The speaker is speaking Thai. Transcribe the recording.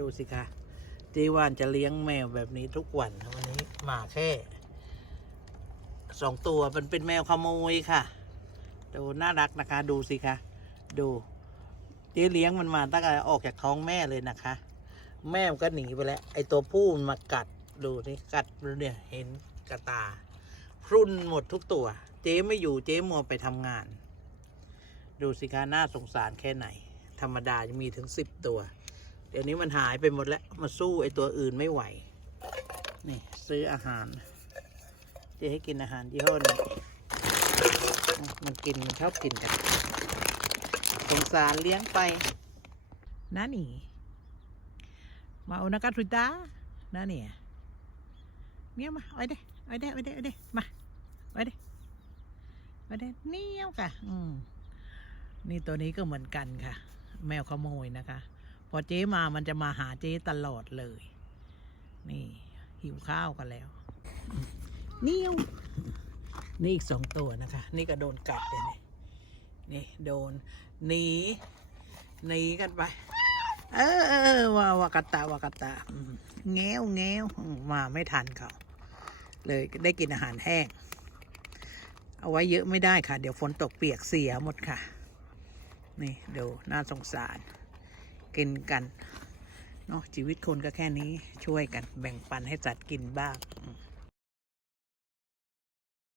ดูสิคะเจีวานจะเลี้ยงแมวแบบนี้ทุกวันวันนี้มาแค่สองตัวมันเป็นแมวขโมยค่ะ ดูน่ารักนะคะ ดูสิคะดูเจ๊เลี้ยงมันมาตั้งแต่ออกจากท้องแม่เลยนะคะ แม่มันก็หนีไปแล้ว ไอตัวผู้มันมากัดดูนี่กัดดูเนี่ยเห็นกระตาพรุนหมดทุกตัว เจ๊ไม่อยู่เจ๊มัวไปทำงาน ดูสิคะน่าสงสารแค่ไหน ธรรมดาจะมีถึงสิบตัว เดี๋ยวนี้มันหายไปหมดแล้ว มาสู้ไอตัวอื่นไม่ไหว นี่ ซื้ออาหารจ๊ให้กินอาหารยี่ห้อนี้มันกินมันชอบกินกันสงสารเลี้ยงไปนะนี่ มาโอนากัทุตานะเนี่ยเนี่ยมาเอาไว้เด้เอาไว้เด้เอาไว้เด้เอาไว้เด้มาเอาไว้เด้เอาไว้เด้เนี่ยค่ะ อืมนี่ตัวนี้ก็เหมือนกันค่ะ แมวขโมยนะคะ พอเจ๊มามันจะมาหาเจ๊ตลอดเลย นี่ หิวข้าวกันแล้วเนี่ยวนี่อีกสองตัวนะคะ นี่ก็โดนกัดเลยนี่นี่โดนหนีหนีกันไป เออเออว่าวากาตาวากาตาแง้วแง้วมมาไม่ทันเขาเลยได้กินอาหารแห้ง เอาไว้เยอะไม่ได้ค่ะ เดี๋ยวฝนตกเปียกเสียหมดค่ะ นี่ดูน่าสงสาร กินกันเนาะชีวิตคนก็แค่นี้ช่วยกันแบ่งปันให้สัตว์กินบ้าง